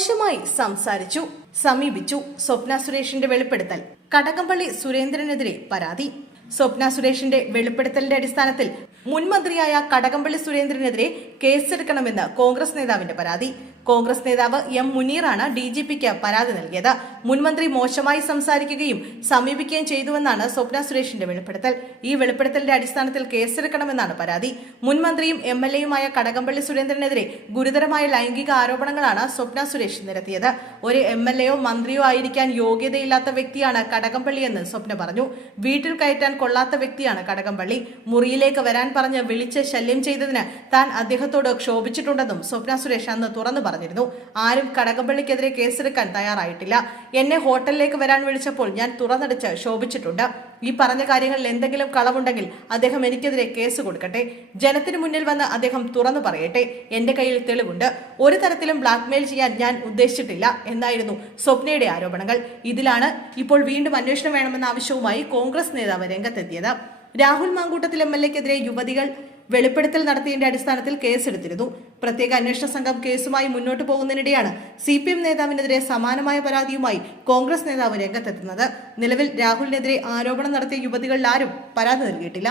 മോശമായി സംസാരിച്ചു സമീപിച്ചു സ്വപ്ന സുരേഷിന്റെ വെളിപ്പെടുത്തൽ കടകംപള്ളി സുരേന്ദ്രനെതിരെ പരാതി. സ്വപ്ന സുരേഷിന്റെ വെളിപ്പെടുത്തലിന്റെ അടിസ്ഥാനത്തിൽ മുൻമന്ത്രിയായ കടകംപള്ളി സുരേന്ദ്രനെതിരെ കേസെടുക്കണമെന്ന് കോൺഗ്രസ് നേതാവിന്റെ പരാതി. കോൺഗ്രസ് നേതാവ് എം മുനീറാണ് ഡി ജി പിക്ക് പരാതി നൽകിയത്. മുൻമന്ത്രി മോശമായി സംസാരിക്കുകയും സമീപിക്കുകയും ചെയ്തുവെന്നാണ് സ്വപ്ന സുരേഷിന്റെ വെളിപ്പെടുത്തൽ. ഈ വെളിപ്പെടുത്തലിന്റെ അടിസ്ഥാനത്തിൽ കേസെടുക്കണമെന്നാണ് പരാതി. മുൻമന്ത്രിയും എം എൽ എയുമായ കടകംപള്ളി സുരേന്ദ്രനെതിരെ ഗുരുതരമായ ലൈംഗിക ആരോപണങ്ങളാണ് സ്വപ്ന സുരേഷ് നിരത്തിയത്. ഒരു എം എൽ എയോ മന്ത്രിയോ ആയിരിക്കാൻ യോഗ്യതയില്ലാത്ത വ്യക്തിയാണ് കടകംപള്ളിയെന്ന് സ്വപ്ന പറഞ്ഞു. വീട്ടിൽ കയറ്റാൻ കൊള്ളാത്ത വ്യക്തിയാണ് കടകംപള്ളി. മുറിയിലേക്ക് വരാൻ പറഞ്ഞ് വിളിച്ച് ശല്യം ചെയ്തതിന് താൻ അദ്ദേഹത്തോട് ക്ഷോഭിച്ചിട്ടുണ്ടെന്നും സ്വപ്ന സുരേഷ് അന്ന് തുറന്നു പറഞ്ഞിരുന്നു. ആരും കടകംപള്ളിക്കെതിരെ കേസെടുക്കാൻ തയ്യാറായിട്ടില്ല. എന്നെ ഹോട്ടലിലേക്ക് വരാൻ വിളിച്ചപ്പോൾ ഞാൻ തുറന്നടിച്ച് ശോഭിച്ചിട്ടുണ്ട്. ഈ പറഞ്ഞ കാര്യങ്ങളിൽ എന്തെങ്കിലും കളവുണ്ടെങ്കിൽ അദ്ദേഹം എനിക്കെതിരെ കേസ് കൊടുക്കട്ടെ. ജനത്തിന് മുന്നിൽ വന്ന് അദ്ദേഹം തുറന്നു പറയട്ടെ. എന്റെ കയ്യിൽ തെളിവുണ്ട്. ഒരു തരത്തിലും ബ്ലാക്ക്മെയിൽ ചെയ്യാൻ ഞാൻ ഉദ്ദേശിച്ചിട്ടില്ല എന്നായിരുന്നു സ്വപ്നയുടെ ആരോപണങ്ങൾ. ഇതിലാണ് ഇപ്പോൾ വീണ്ടും അന്വേഷണം വേണമെന്ന ആവശ്യവുമായി കോൺഗ്രസ് നേതാവ് രംഗത്തെത്തിയത്. രാഹുൽ മാങ്കൂട്ടത്തിൽ എം എൽ എക്കെതിരെ യുവതികൾ വെളിപ്പെടുത്തൽ നടത്തിയതിന്റെ അടിസ്ഥാനത്തിൽ കേസെടുത്തിരുന്നു. പ്രത്യേക അന്വേഷണ സംഘം കേസുമായി മുന്നോട്ട് പോകുന്നതിനിടെയാണ് സി പി എം നേതാവിനെതിരെ സമാനമായ പരാതിയുമായി കോൺഗ്രസ് നേതാവ് രംഗത്തെത്തുന്നത്. നിലവിൽ രാഹുലിനെതിരെ ആരോപണം നടത്തിയ യുവതികളിലാരും പരാതി നൽകിയിട്ടില്ല.